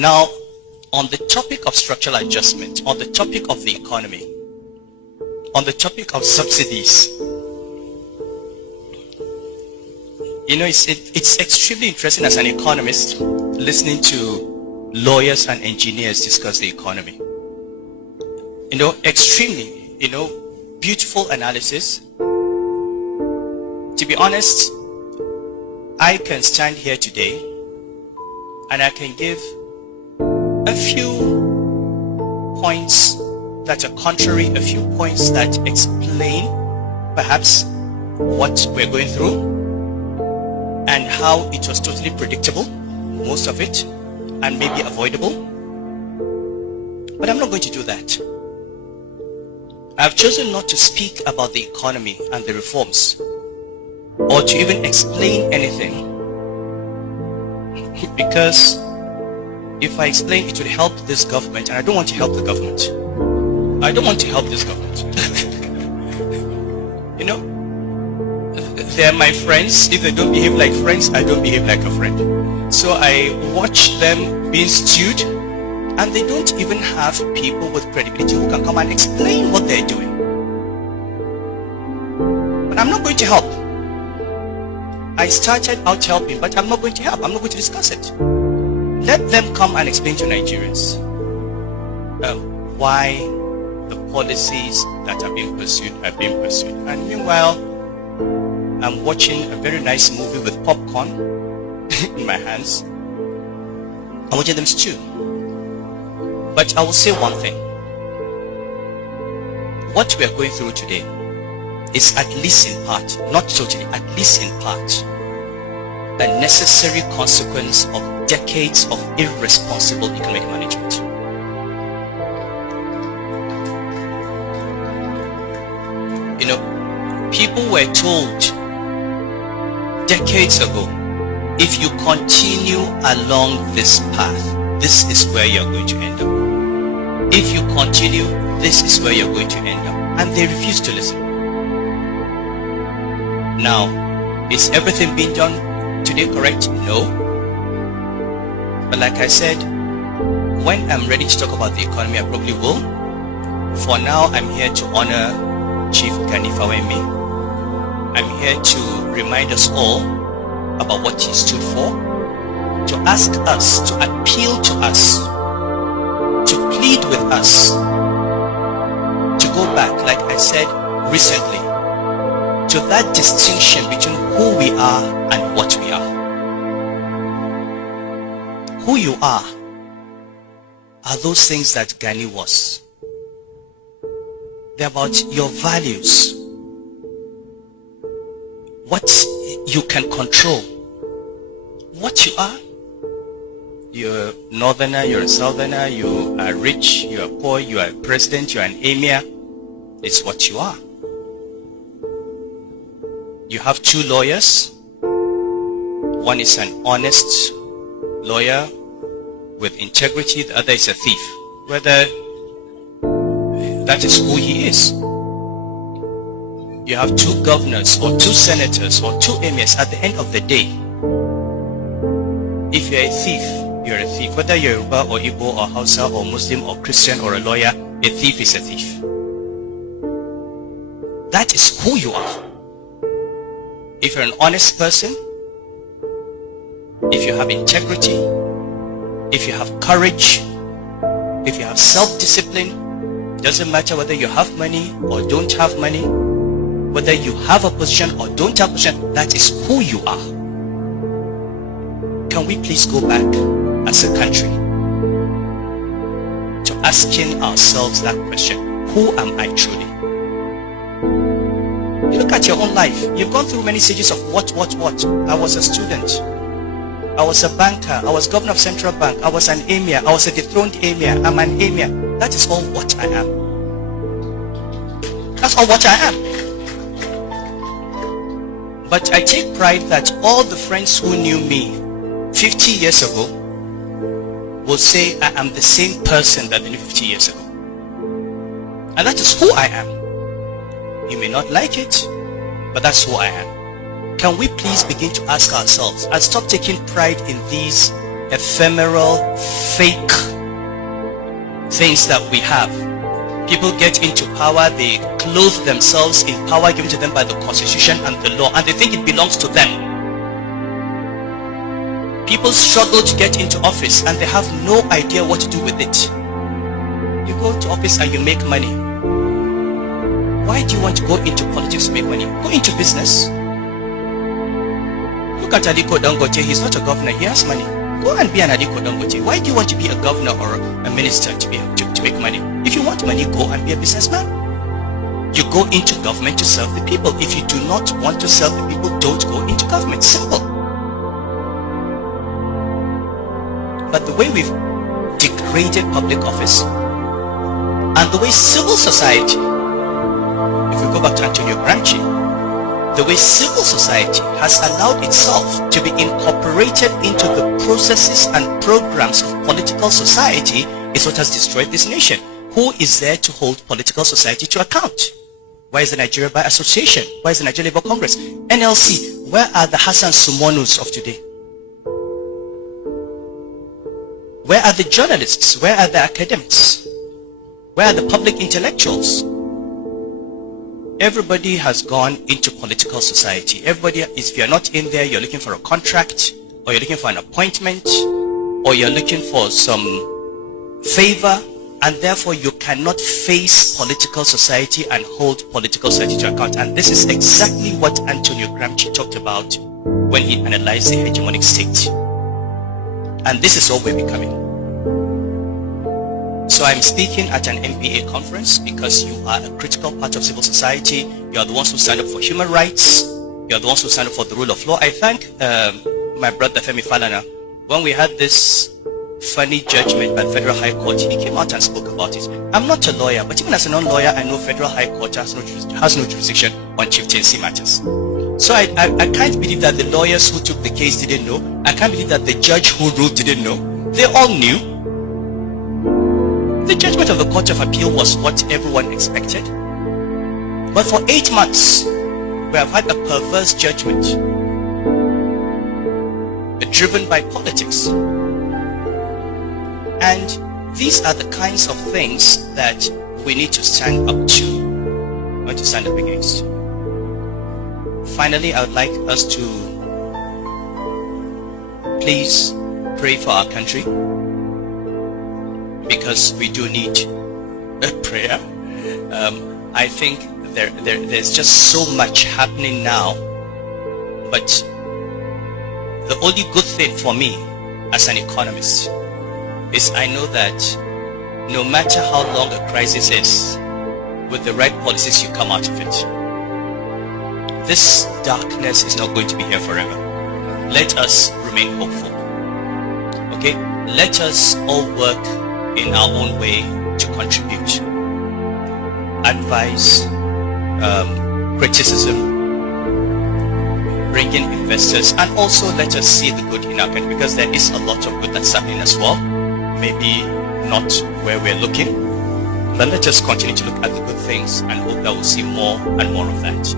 Now, on the topic of structural adjustment, on the topic of the economy, on the topic of subsidies, it's extremely interesting as an economist listening to lawyers and engineers discuss the economy. Extremely, beautiful analysis. To be honest, I can stand here today and I can give a few points that are contrary, a few points that explain perhaps what we're going through and how it was totally predictable, most of it, and maybe avoidable. But I'm not going to do that. I've chosen not to speak about the economy and the reforms, or to even explain anything, because if I explain, it would help this government, and I don't want to help the government. I don't want to help this government. They're my friends. If they don't behave like friends, I don't behave like a friend. So I watch them being stewed, and they don't even have people with credibility who can come and explain what they're doing. But I'm not going to help. I started out helping, but I'm not going to help. I'm not going to discuss it. Let them come and explain to Nigerians why the policies that are being pursued are being pursued. And meanwhile, I'm watching a very nice movie with popcorn in my hands. I'm watching them stew. But I will say one thing. What we are going through today is, at least in part, not totally, at least in part, a necessary consequence of decades of irresponsible economic management. People were told decades ago, if you continue along this path, this is where you're going to end up. If you continue, this is where you're going to end up. And they refused to listen. Now, is everything being done today correct? No. But like I said, when I'm ready to talk about the economy, I probably will. For now, I'm here to honor Chief Gani Fawemi. I'm here to remind us all about what he stood for, to ask us, to appeal to us, to plead with us, to go back, like I said recently, to that distinction between who we are and what we are. Who you are those things that Gani was. They're about your values, what you can control, what you are. You're a northerner, you're a southerner, you are rich, you are poor, you are a president, you are an emir. It's what you are. You have two lawyers. One is an honest lawyer with integrity, the other is a thief. Whether that is who he is. You have two governors or two senators or two emirs. At the end of the day, if you're a thief, you're a thief. Whether you're Yoruba or Igbo or Hausa or Muslim or Christian or a lawyer, a thief is a thief. That is who you are. If you're an honest person, if you have integrity, if you have courage, if you have self-discipline, it doesn't matter whether you have money or don't have money, whether you have a position or don't have a position, that is who you are. Can we please go back as a country to asking ourselves that question, who am I truly? You look at your own life. You've gone through many stages of what. I was a student. I was a banker. I was governor of Central Bank. I was an emir. I was a dethroned emir. I'm an emir. That is all what I am. That's all what I am. But I take pride that all the friends who knew me 50 years ago will say I am the same person that they knew 50 years ago. And that is who I am. You may not like it, but that's who I am. Can we please begin to ask ourselves and stop taking pride in these ephemeral, fake things that we have. People get into power, they clothe themselves in power given to them by the Constitution and the law, and they think it belongs to them. People struggle to get into office and they have no idea what to do with it. You go to office and you make money. Why do you want to go into politics to make money? Go into business. Look at Aliko Dangote. He's not a governor. He has money. Go and be an Aliko Dangote. Why do you want to be a governor or a minister to make money? If you want money, go and be a businessman. You go into government to serve the people. If you do not want to serve the people, don't go into government. Simple. But the way we've degraded public office and the way civil society, if we go back to Antonio Gramsci, the way civil society has allowed itself to be incorporated into the processes and programs of political society is what has destroyed this nation. Who is there to hold political society to account? Why is the Nigeria Bar Association? Why is the Nigeria Labour Congress? NLC, where are the Hassan Sumonus of today? Where are the journalists? Where are the academics? Where are the public intellectuals? Everybody has gone into political society. Everybody is, if you're not in there, you're looking for a contract, or you're looking for an appointment, or you're looking for some favor, and therefore you cannot face political society and hold political society to account. And this is exactly what Antonio Gramsci talked about when he analyzed the hegemonic state. And this is what we're becoming. So I'm speaking at an MPA conference because you are a critical part of civil society. You are the ones who stand up for human rights. You are the ones who stand up for the rule of law. I thank my brother Femi Falana. When we had this funny judgment by the Federal High Court, he came out and spoke about it. I'm not a lawyer, but even as a non-lawyer, I know Federal High Court has no jurisdiction on chieftaincy matters. So I can't believe that the lawyers who took the case didn't know. I can't believe that the judge who ruled didn't know. They all knew. The judgment of the Court of Appeal was what everyone expected. But for 8 months, we have had a perverse judgment driven by politics. And these are the kinds of things that we need to stand up to or to stand up against. Finally, I would like us to please pray for our country, because we do need a prayer. I think there's just so much happening now, but the only good thing for me as an economist is I know that no matter how long a crisis is, with the right policies you come out of it. This darkness is not going to be here forever. Let us remain hopeful. Okay? Let us all work in our own way to contribute. Advice, criticism, bring in investors, and also let us see the good in our country, because there is a lot of good that's happening as well. Maybe not where we're looking, but let us continue to look at the good things and hope that we'll see more and more of that.